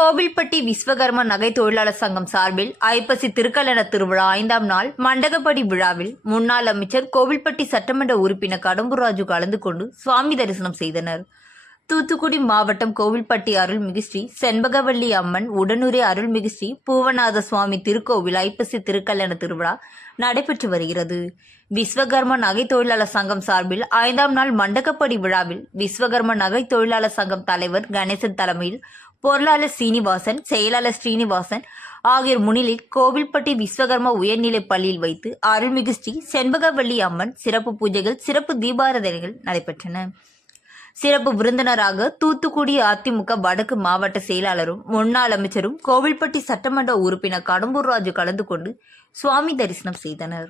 கோவில்பட்டி விஸ்வகர்ம நகை தொழிலாளர் சங்கம் சார்பில் ஐப்பசி திருக்கல்யாண திருவிழா ஐந்தாம் நாள் மண்டகப்படி விழாவில் முன்னாள் அமைச்சர் கோவில்பட்டி சட்டமன்ற உறுப்பினர் கடம்பூர் ராஜு கலந்து கொண்டு சுவாமி தரிசனம் செய்தனர். தூத்துக்குடி மாவட்டம் கோவில்பட்டி அருள்மிகு ஸ்ரீ செண்பகவல்லி அம்மன் உடனுரே அருள்மிகு ஸ்ரீ பூவநாத சுவாமி திருக்கோவில் ஐப்பசி திருக்கல்யாண திருவிழா நடைபெற்று வருகிறது. விஸ்வகர்ம நகை தொழிலாளர் சங்கம் சார்பில் ஐந்தாம் நாள் மண்டகப்படி விழாவில் விஸ்வகர்ம நகை தொழிலாளர் சங்கம் தலைவர் கணேசன் தலைமையில் பொருளாளர் சீனிவாசன் செயலாளர் ஸ்ரீனிவாசன் ஆகியோர் முன்னிலையில் கோவில்பட்டி விஸ்வகர்ம உயர்நிலைப் பள்ளியில் வைத்து அருள்மிகு ஸ்ரீ செண்பகவல்லி அம்மன் சிறப்பு பூஜைகள் சிறப்பு தீபாரதனைகள் நடைபெற்றன. சிறப்பு விருந்தினராக தூத்துக்குடி அதிமுக வடக்கு மாவட்ட செயலாளரும் முன்னாள் அமைச்சரும் கோவில்பட்டி சட்டமன்ற உறுப்பினர் கடம்பூர் ராஜு கலந்து கொண்டு சுவாமி தரிசனம் செய்தனர்.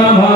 Amen.